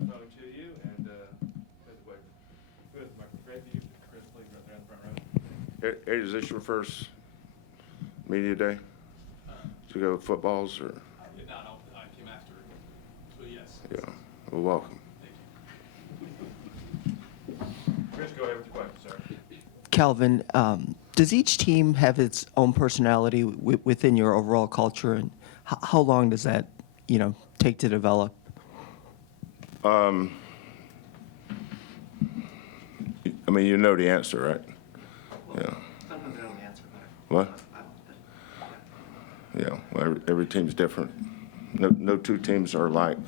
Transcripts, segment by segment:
microphone to you, and who has the microphone? Greg, you, Chris, please, right there in the front row. Hey, is this your first media day to go with footballs, or? No, I came after, so yes. Yeah, well, welcome. Thank you. Chris, go ahead with your question, sir. Calvin, does each team have its own personality within your overall culture, and how long does that, take to develop? I mean, you know the answer, right? Yeah. Sometimes I don't answer. What? Yeah, well, every team's different. No two teams are alike.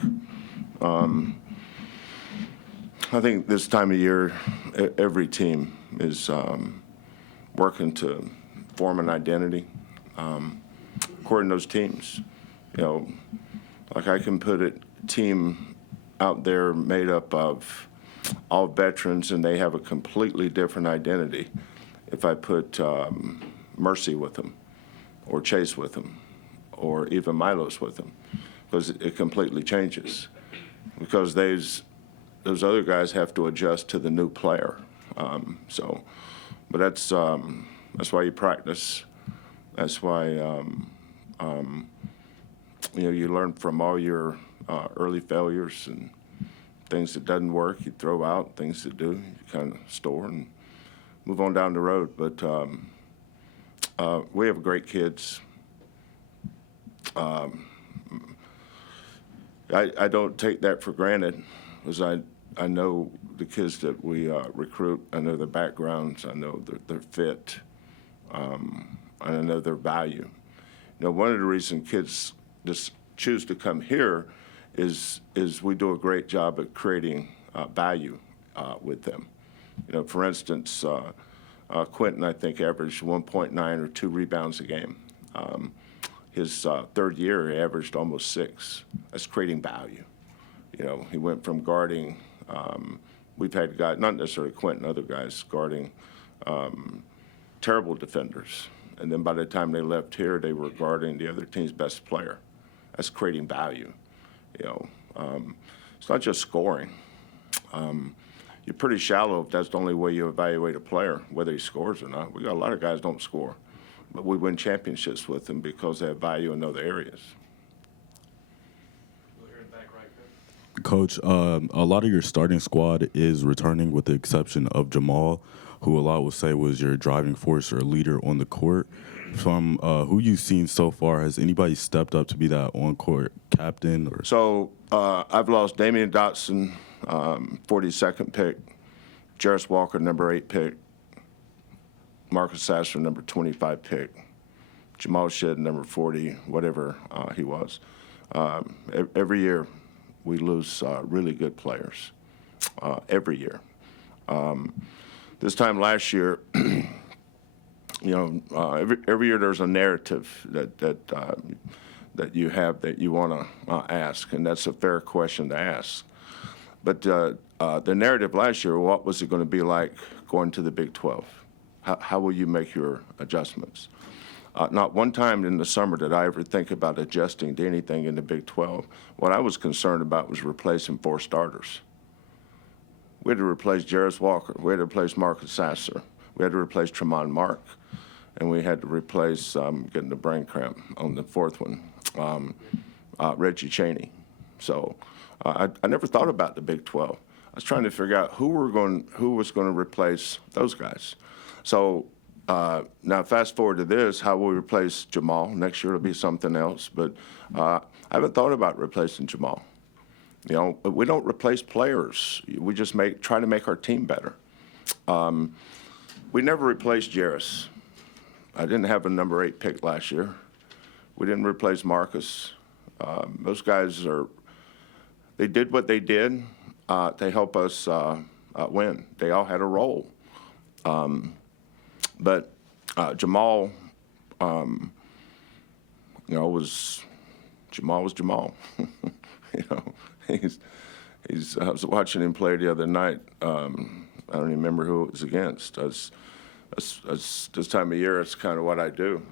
I think this time of year, every team is working to form an identity according to those teams. Like I can put a team out there made up of all veterans, and they have a completely different identity if I put Mercy with them, or Chase with them, or even Milos with them, because it completely changes. Because those other guys have to adjust to the new player. But that's why you practice. That's why you learn from all your early failures and things that doesn't work. You throw out things that do. You kind of store and move on down the road. But we have great kids. I don't take that for granted, because I know the kids that we recruit. I know their backgrounds. I know their fit. And I know their value. One of the reasons kids just choose to come here is we do a great job at creating value with them. For instance, Quentin, I think, averaged 1.9 or 2 rebounds a game. His third year, he averaged almost 6. That's creating value. He went from guarding, we've had guys, not necessarily Quentin, other guys guarding terrible defenders. And then by the time they left here, they were guarding the other team's best player. That's creating value. It's not just scoring. You're pretty shallow if that's the only way you evaluate a player, whether he scores or not. We got a lot of guys don't score, but we win championships with them because they have value in other areas. We'll hear in the back right, Chris. Coach, a lot of your starting squad is returning, with the exception of Jamal, who a lot would say was your driving force or leader on the court. From who you've seen so far, has anybody stepped up to be that on-court captain? So I've lost Damian Dotson, 42nd pick, Jarris Walker, number 8 pick, Marcus Sasser, number 25 pick, Jamal Shead, number 40, whatever he was. Every year we lose really good players, every year. This time last year, every year there's a narrative that you have that you want to ask, and that's a fair question to ask. But the narrative last year, what was it going to be like going to the Big 12? How will you make your adjustments? Not one time in the summer did I ever think about adjusting to anything in the Big 12. What I was concerned about was replacing 4 starters. We had to replace Jarris Walker. We had to replace Marcus Sasser. We had to replace Tremont Mark. And we had to replace, getting the brain cramp on the 4th one, Reggie Chaney. So I never thought about the Big 12. I was trying to figure out who was going to replace those guys. So now fast forward to this, how will we replace Jamal? Next year it'll be something else. But I haven't thought about replacing Jamal. We don't replace players. We just try to make our team better. We never replaced Jarris. I didn't have a number 8 pick last year. We didn't replace Marcus. Those guys they did what they did to help us win. They all had a role. But Jamal, was Jamal. I was watching him play the other night. I don't even remember who it was against. This time of year, it's kind of what I do.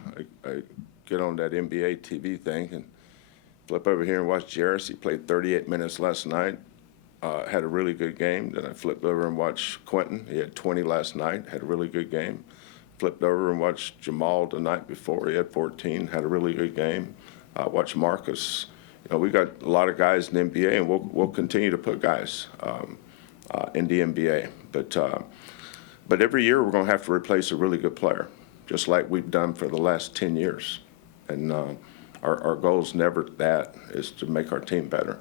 I get on that NBA TV thing and flip over here and watch Jarris. He played 38 minutes last night. had a really good game. Then I flipped over and watched Quentin. He had 20 last night, had a really good game. Flipped over and watched Jamal the night before. He had 14, had a really good game. Watched Marcus. You know, we got a lot of guys in the NBA, and we'll continue to put guys in the NBA. But every year we're going to have to replace a really good player, just like we've done for the last 10 years. And our goal is never that, is to make our team better.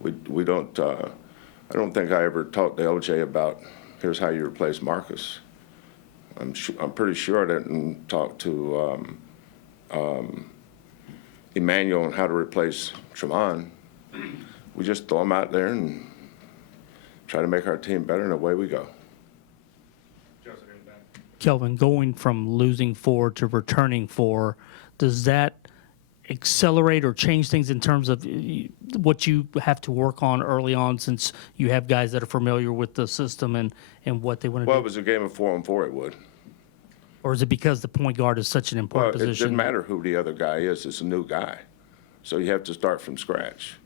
We don't, I don't think I ever talked to LJ about, here's how you replace Marcus. I'm pretty sure I didn't talk to Emmanuel on how to replace Tremont. We just throw them out there and try to make our team better, and away we go. Joseph in the back. Kelvin, going from losing 4 to returning 4, does that accelerate or change things in terms of what you have to work on early on, since you have guys that are familiar with the system and what they want to Well, do? it was a game of 4-on-4, it would. Or is it because the point guard is such an important Well, it position? doesn't matter who the other guy is. It's a new guy. So you have to start from scratch,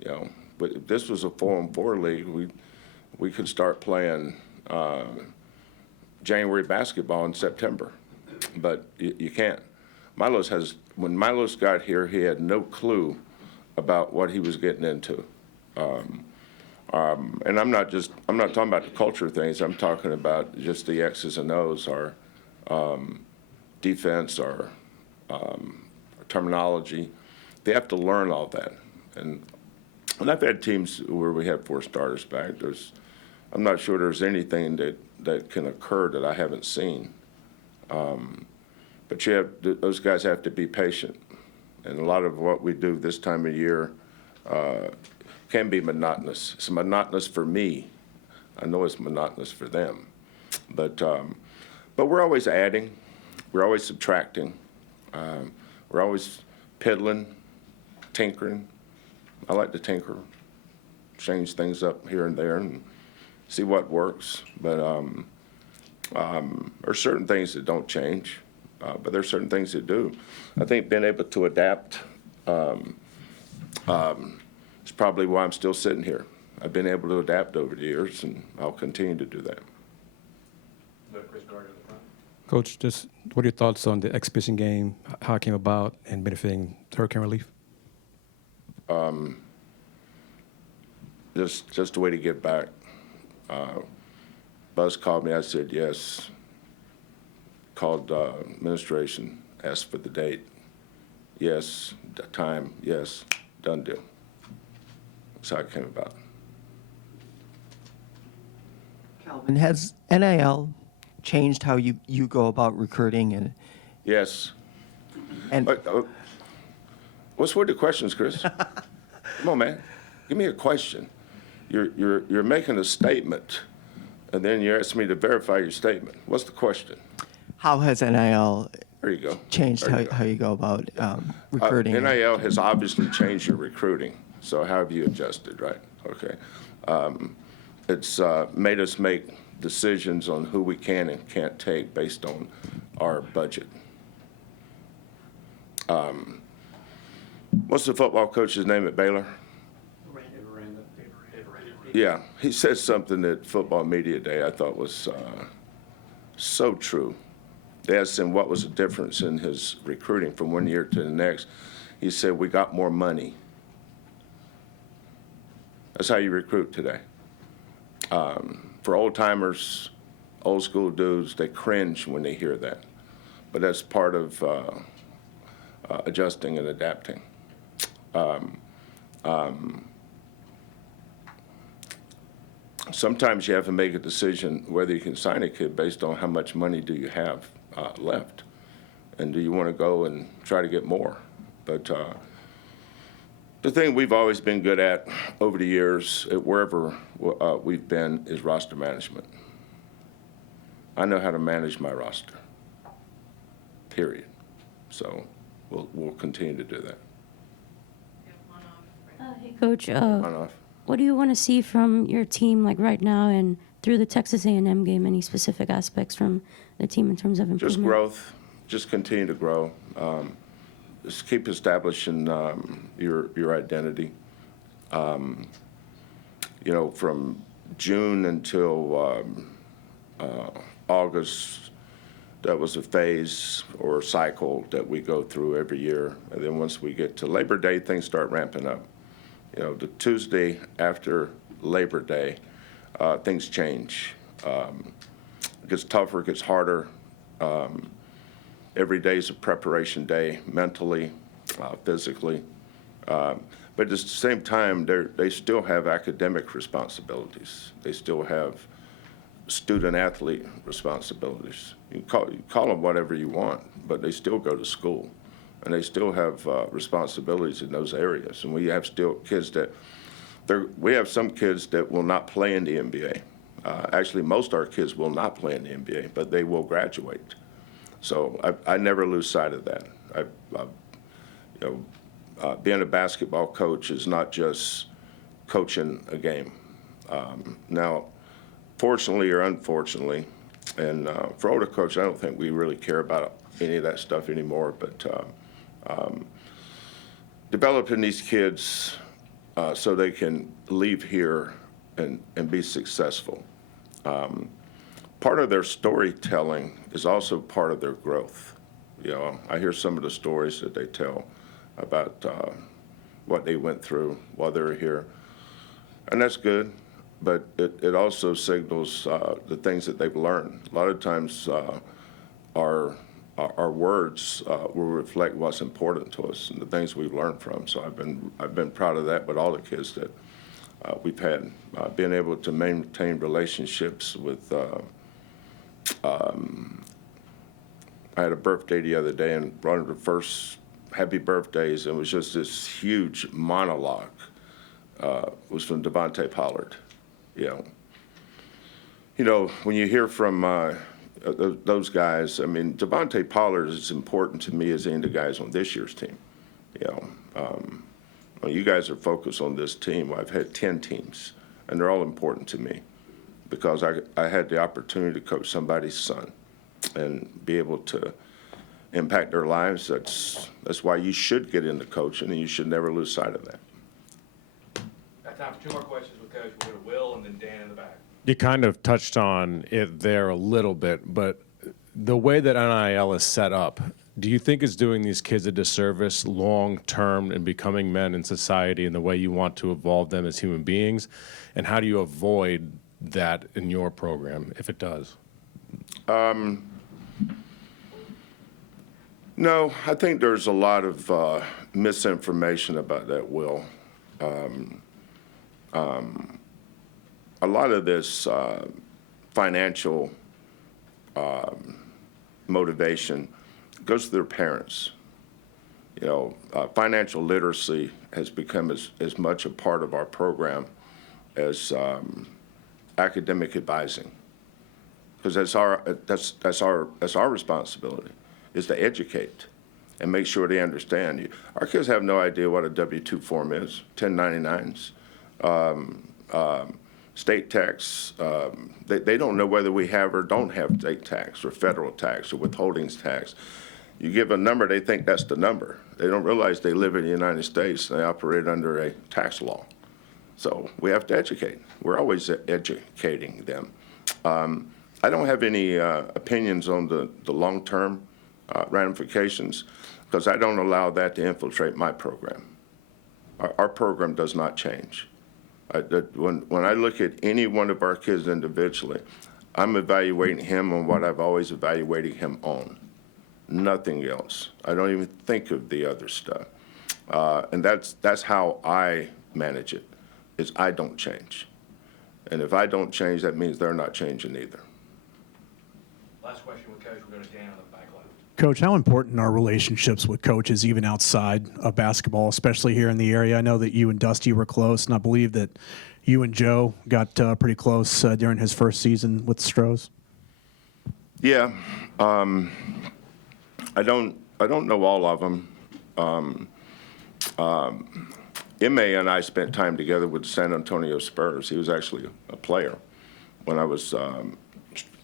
you know. But if this was a 4-on-4 league, we could start playing January basketball in September. But you can't. When Milos got here, he had no clue about what he was getting into. And I'm not talking about the culture things. I'm talking about just the X's and O's, our defense, our terminology. They have to learn all that. And I've had teams where we had 4 starters back. I'm not sure there's anything that can occur that I haven't seen. But those guys have to be patient. And a lot of what we do this time of year can be monotonous. It's monotonous for me. I know it's monotonous for them. But we're always adding. We're always subtracting. We're always piddling, tinkering. I like to tinker, change things up here and there and see what works. But there are certain things that don't change. But there are certain things that do. I think being able to adapt is probably why I'm still sitting here. I've been able to adapt over the years, and I'll continue to do that. Let Chris Gardner in the front. Coach, just what are your thoughts on the exhibition game, how it came about, and benefiting hurricane relief? Just a way to give back. Buzz called me. I said yes. Called administration, asked for the date. Yes. The time. Yes. Done deal. That's how it came about. Calvin, has NIL changed how you go about recruiting Yes. and What's with the questions, Chris? Come on, man. Give me a question. You're making a statement, and then you ask me to verify your statement. What's the question? how has NIL There you go. changed There you go. how you go about recruiting? NIL has obviously changed your recruiting. So how have you adjusted, right? Okay. It's made us make decisions on who we can and can't take based on our budget. What's the football coach's name at Baylor? Yeah, he said something at Football Media Day I thought was so true. They asked him what was the difference in his recruiting from one year to the next. He said, we got more money. That's how you recruit today. For old timers, old school dudes, they cringe when they hear that. But that's part of adjusting and adapting. Sometimes you have to make a decision whether you can sign a kid based on how much money do you have left, and do you want to go and try to get more. But the thing we've always been good at over the years, at wherever we've been, is roster management. I know how to manage my roster, period. So we'll continue to do that. Hey, Coach, On off. what do you want to see from your team, like right now and through the Texas A&M game? Any specific aspects from the team in terms of improvement? Just growth. Just continue to grow. Just keep establishing your identity. from June until August, that was a phase or a cycle that we go through every year. And then once we get to Labor Day, things start ramping up. The Tuesday after Labor Day, things change. It gets tougher, it gets harder. Every day is a preparation day, mentally, physically. But at the same time, they still have academic responsibilities. They still have student-athlete responsibilities. You call them whatever you want, but they still go to school, and they still have responsibilities in those areas. And we have still kids we have some kids that will not play in the NBA. Actually, most of our kids will not play in the NBA, but they will graduate. So I never lose sight of that. Being a basketball coach is not just coaching a game. Now, fortunately or unfortunately, and for older coaches, I don't think we really care about any of that stuff anymore, but developing these kids so they can leave here and be successful. Part of their storytelling is also part of their growth. I hear some of the stories that they tell about what they went through while they were here, and that's good, but it also signals the things that they've learned. A lot of times our words will reflect what's important to us and the things we've learned from. So I've been proud of that with all the kids that we've had, being able to maintain relationships with. I had a birthday the other day, and one of the first happy birthdays, and it was just this huge monologue. Was from Devontae Pollard. When you hear from those guys, I mean, Devontae Pollard is as important to me as any of the guys on this year's team. You guys are focused on this team. I've had 10 teams, and they're all important to me because I had the opportunity to coach somebody's son and be able to impact their lives. That's why you should get into coaching, and you should never lose sight of that. Got time for 2 more questions with Coach. We'll go to Will and then Dan in the back. You kind of touched on it there a little bit, but the way that NIL is set up, do you think is doing these kids a disservice long-term in becoming men in society and the way you want to evolve them as human beings? And how do you avoid that in your program, if it does? No, I think there's a lot of misinformation about that, Will. A lot of this financial motivation goes to their parents. Financial literacy has become as much a part of our program as academic advising, because that's our responsibility, is to educate and make sure they understand. Our kids have no idea what a W-2 form is, 1099s, state tax. They don't know whether we have or don't have state tax or federal tax or withholdings tax. You give a number, they think that's the number. They don't realize they live in the United States and they operate under a tax law. So we have to educate. We're always educating them. I don't have any opinions on the long-term ramifications because I don't allow that to infiltrate my program. Our program does not change. When I look at any one of our kids individually, I'm evaluating him on what I've always evaluated him on, nothing else. I don't even think of the other stuff. And that's how I manage it, is I don't change. And if I don't change, that means they're not changing either. Last question with Coach. We'll go to Dan on the back left. Coach, how important are relationships with coaches even outside of basketball, especially here in the area? I know that you and Dusty were close, and I believe that you and Joe got pretty close during his first season with the Stros. Yeah, I don't know all of them. M.A. and I spent time together with the San Antonio Spurs. He was actually a player when I was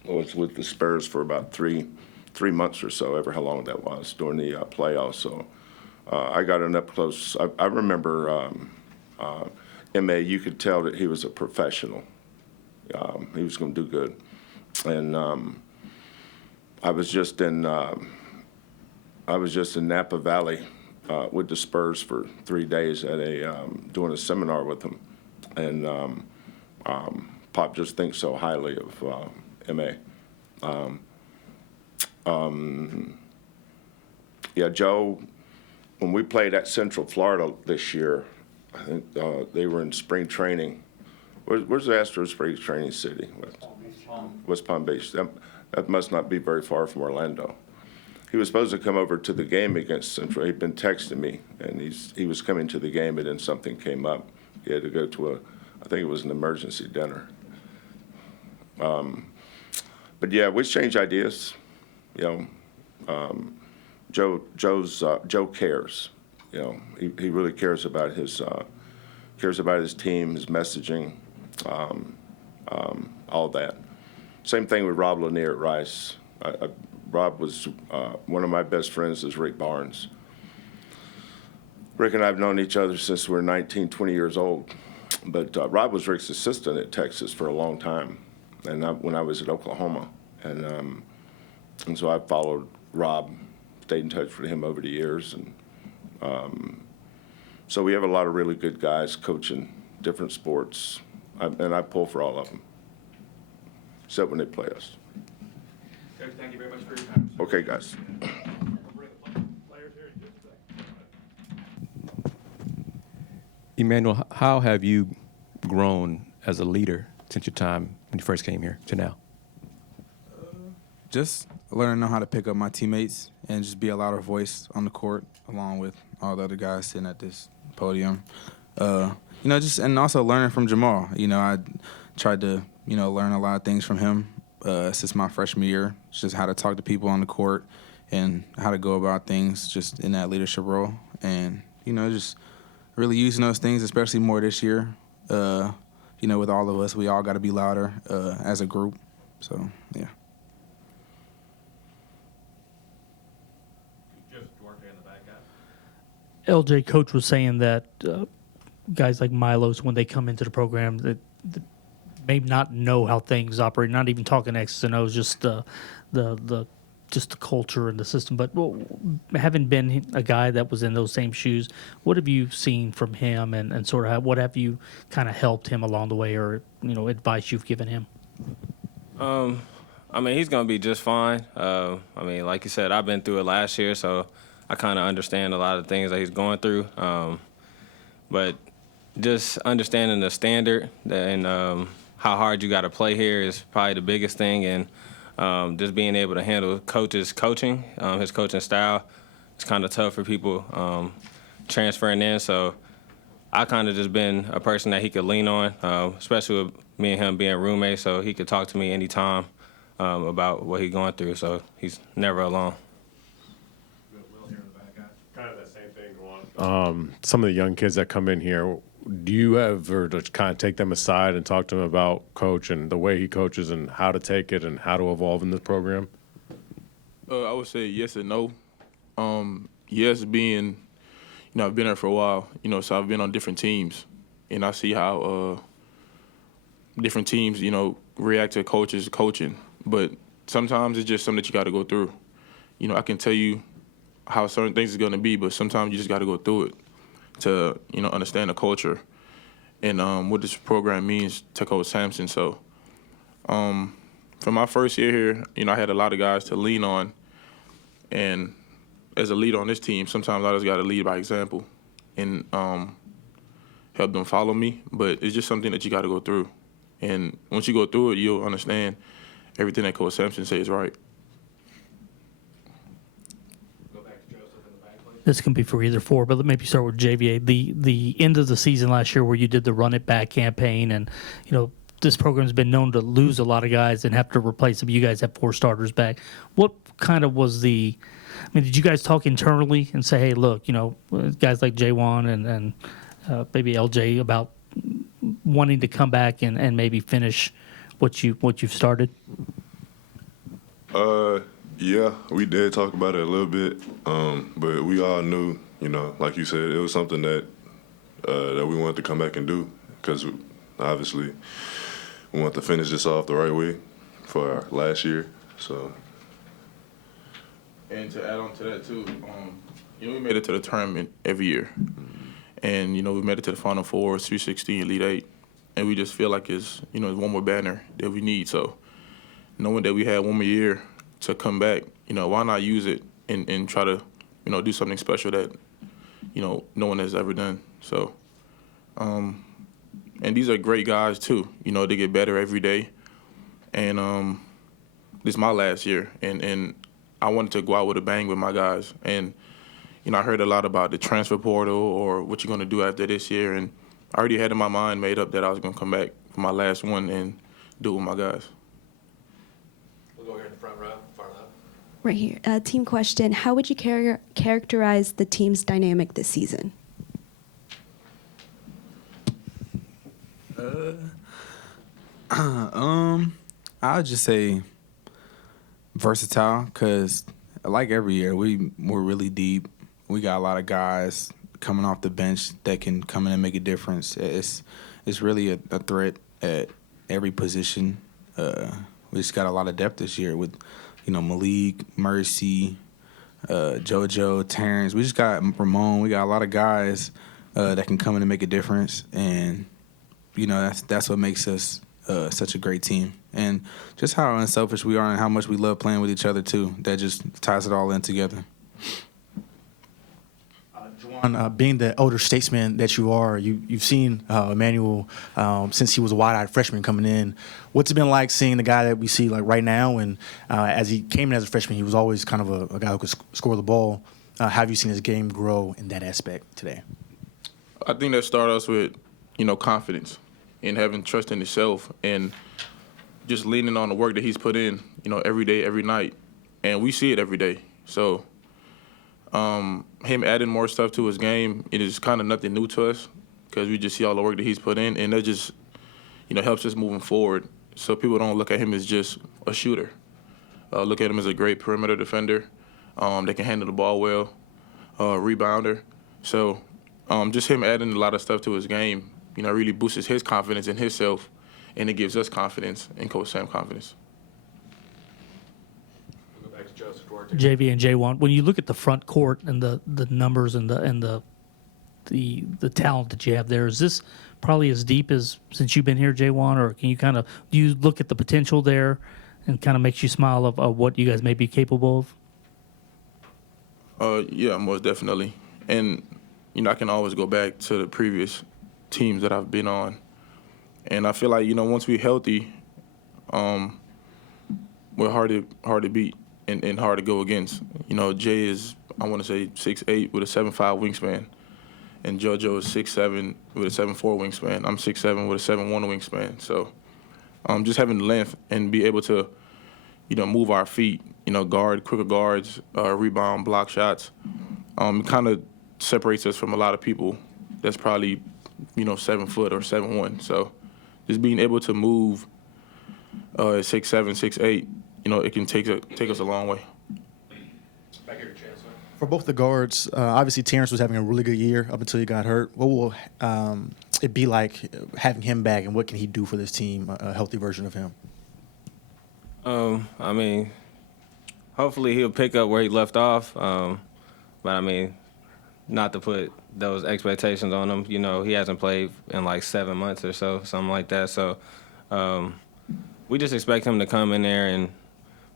with the Spurs for about three months or so, ever how long that was, during the playoffs. So I got an up close. I remember MA, you could tell that he was a professional. He was going to do good. And I was just in Napa Valley with the Spurs for 3 days at doing a seminar with them, and Pop just thinks so highly of MA. Yeah, Joe, when we played at Central Florida this year, I think they were in spring training. Where's the Astros spring training city? West Palm Beach. That must not be very far from Orlando. He was supposed to come over to the game against Central. He'd been texting me, and he was coming to the game, and then something came up. He had to go to I think it was an emergency dinner. But yeah, we exchange ideas. You know, Joe cares. You know, he really cares about his team, his messaging, all that. Same thing with Rob Lanier at Rice. Rob was one of my best friends is Rick Barnes. Rick and I have known each other since we were 19, 20 years old. But Rob was Rick's assistant at Texas for a long time, and when I was at Oklahoma. And so I followed Rob, stayed in touch with him over the years. And so we have a lot of really good guys coaching different sports, and I pull for all of them, except when they play us. Coach, thank you very much for your time. Okay, guys. Emmanuel, how have you grown as a leader since your time when you first came here to now? Just learning how to pick up my teammates and just be a louder voice on the court along with all the other guys sitting at this podium. And also learning from Jamal. I tried to, learn a lot of things from him since my freshman year, just how to talk to people on the court and how to go about things just in that leadership role. And, just really using those things, especially more this year. With all of us, we all got to be louder as a group. So, yeah. LJ, coach was saying that guys like Milos, when they come into the program, that may not know how things operate. Not even talking X's and O's, just the culture and the system. But having been a guy that was in those same shoes, what have you seen from him, and sort of what have you kind of helped him along the way, or advice you've given him? He's gonna be just fine. Like you said, I've been through it last year, so I kind of understand a lot of things that he's going through. But just understanding the standard and how hard you got to play here is probably the biggest thing. And just being able to handle coach's coaching, his coaching style, it's kind of tough for people transferring in. So I kind of just been a person that he could lean on, especially with me and him being roommates, so he could talk to me anytime about what he's going through. So he's never alone. Kind of that same thing going on. Some of the young kids that come in here, do you ever just kind of take them aside and talk to them about coach and the way he coaches and how to take it and how to evolve in this program? I would say yes and no. Yes, being, I've been there for a while, so I've been on different teams, and I see how different teams, react to coaches coaching. But sometimes it's just something that you got to go through. I can tell you how certain things is going to be, but sometimes you just got to go through it to, understand the culture and what this program means to Coach Sampson. So for my first year here, I had a lot of guys to lean on. And as a leader on this team, sometimes I just got to lead by example and help them follow me. But it's just something that you got to go through. And once you go through it, you'll understand everything that Coach Sampson says is right. This can be for either four, but maybe start with JVA. The end of the season last year where you did the Run It Back campaign, and this program's been known to lose a lot of guys and have to replace them. You guys have 4 starters back. What kind of was did you guys talk internally and say, hey, look, guys like J1 and maybe LJ about wanting to come back and maybe finish what you've started? Yeah, we did talk about it a little bit, but we all knew, like you said, it was something that that we wanted to come back and do because obviously we want to finish this off the right way for our last year. So. And to add on to that too, we made it to the tournament every year, and we made it to the Final Four, Sweet 16, Elite Eight, and we just feel like it's one more banner that we need. So knowing that we had one more year to come back, why not use it and try to do something special that no one has ever done. So and these are great guys too. They get better every day, and this is my last year, and I wanted to go out with a bang with my guys. And, I heard a lot about the transfer portal or what you're going to do after this year. And I already had in my mind made up that I was going to come back for my last one and do it with my guys. We'll go here in the front row, far left. Right here. Team question. How would you characterize the team's dynamic this season? I would just say versatile because, like every year, we're really deep. We got a lot of guys coming off the bench that can come in and make a difference. It's really a threat at every position. We just got a lot of depth this year with, Malik, Mercy, JoJo, Terence. We just got Ramon. We got a lot of guys that can come in and make a difference, and that's what makes us such a great team. And just how unselfish we are and how much we love playing with each other, too. That just ties it all in together. Juwan, being the older statesman that you are, you've seen Emmanuel since he was a wide-eyed freshman coming in. What's it been like seeing the guy that we see like right now? And as he came in as a freshman, he was always kind of a guy who could score the ball. How have you seen his game grow in that aspect today? I think that started us with, confidence and having trust in himself and just leaning on the work that he's put in, every day, every night. And we see it every day. So him adding more stuff to his game, it is kind of nothing new to us because we just see all the work that he's put in, and that just, helps us moving forward. So people don't look at him as just a shooter. Look at him as a great perimeter defender that can handle the ball well, rebounder. So just him adding a lot of stuff to his game, really boosts his confidence in himself, and it gives us confidence and Coach Sam confidence. We'll go back to Joseph Duarte. JV and J1, when you look at the front court and the numbers and the talent that you have there, is this probably as deep as since you've been here, J1, or can you do you look at the potential there and kind of makes you smile of what you guys may be capable of? Yeah, most definitely. And, I can always go back to the previous teams that I've been on. And I feel like, once we're healthy, we're hard to beat and hard to go against. Jay is, I want to say, 6'8" with a 7'5" wingspan. And JoJo is 6'7" with a 7'4" wingspan. I'm 6'7" with a 7'1" wingspan. So just having the length and be able to, move our feet, guard, quicker guards, rebound, block shots, it kind of separates us from a lot of people that's probably, 7 foot or 7'1". So just being able to move 6'7", 6'8", it can take us a long way. Back here, Chancellor. For both the guards, obviously Terence was having a really good year up until he got hurt. What will it be like having him back, and what can he do for this team, a healthy version of him? Hopefully he'll pick up where he left off. But, not to put those expectations on him. He hasn't played in like 7 months or so, something like that. So we just expect him to come in there and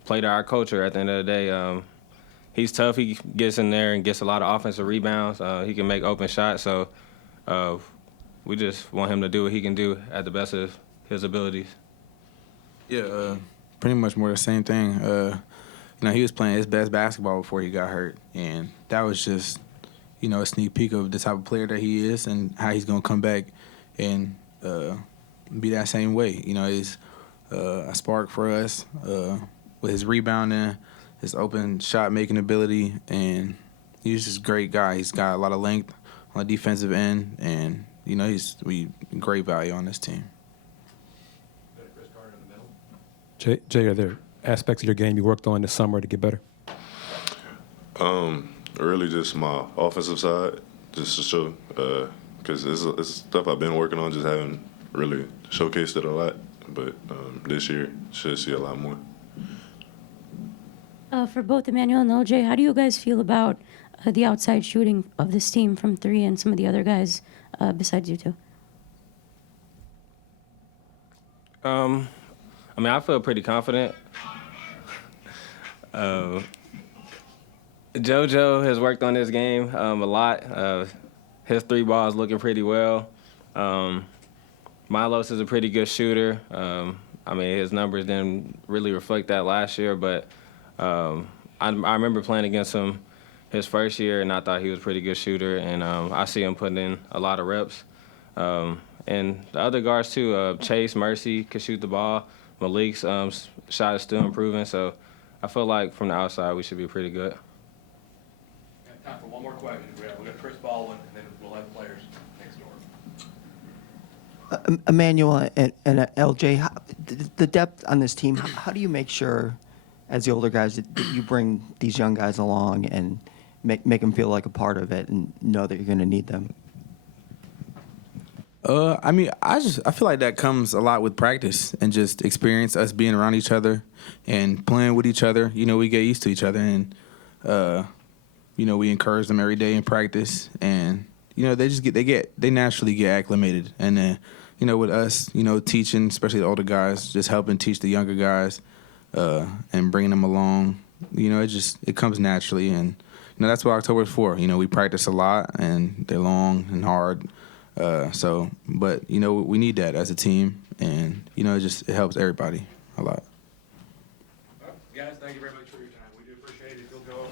play to our culture at the end of the day. He's tough. He gets in there and gets a lot of offensive rebounds. He can make open shots. So we just want him to do what he can do at the best of his abilities. Yeah, pretty much more the same thing. He was playing his best basketball before he got hurt, and that was just, a sneak peek of the type of player that he is and how he's going to come back and be that same way. He's a spark for us with his rebounding, his open shot-making ability, and he's just a great guy. He's got a lot of length on the defensive end, and, he's great value on this team. Chris Carter in the middle. Jay, are there aspects of your game you worked on this summer to get better? Really just my offensive side, just to show because it's stuff I've been working on, just haven't really showcased it a lot. But this year, should see a lot more. For both Emmanuel and LJ, how do you guys feel about the outside shooting of this team from three and some of the other guys besides you two? I mean, I feel pretty confident. JoJo has worked on this game a lot. His three balls looking pretty well. Milos is a pretty good shooter. I mean, his numbers didn't really reflect that last year, but I remember playing against him his first year, and I thought he was a pretty good shooter, and I see him putting in a lot of reps. And the other guards, too, Chase, Mercy could shoot the ball. Malik's shot is still improving, so I feel like from the outside we should be pretty good. Got time for one more question. We got Chris Baldwin, and then we'll have players next door. Emmanuel and LJ, the depth on this team, how do you make sure, as the older guys, that you bring these young guys along and make them feel like a part of it and know that you're going to need them? I mean, I feel like that comes a lot with practice and just experience, us being around each other and playing with each other. You know, we get used to each other, and you know, we encourage them every day in practice, and you know, they naturally get acclimated. And then, you know, with us, you know, teaching, especially the older guys, just helping teach the younger guys and bringing them along. You know, it comes naturally, and you know, that's what October is for. You know, we practice a lot, and they're long and hard. But you know, we need that as a team, and you know, it helps everybody a lot. Well, guys, thank you very much for your time. We do appreciate it. You'll go over.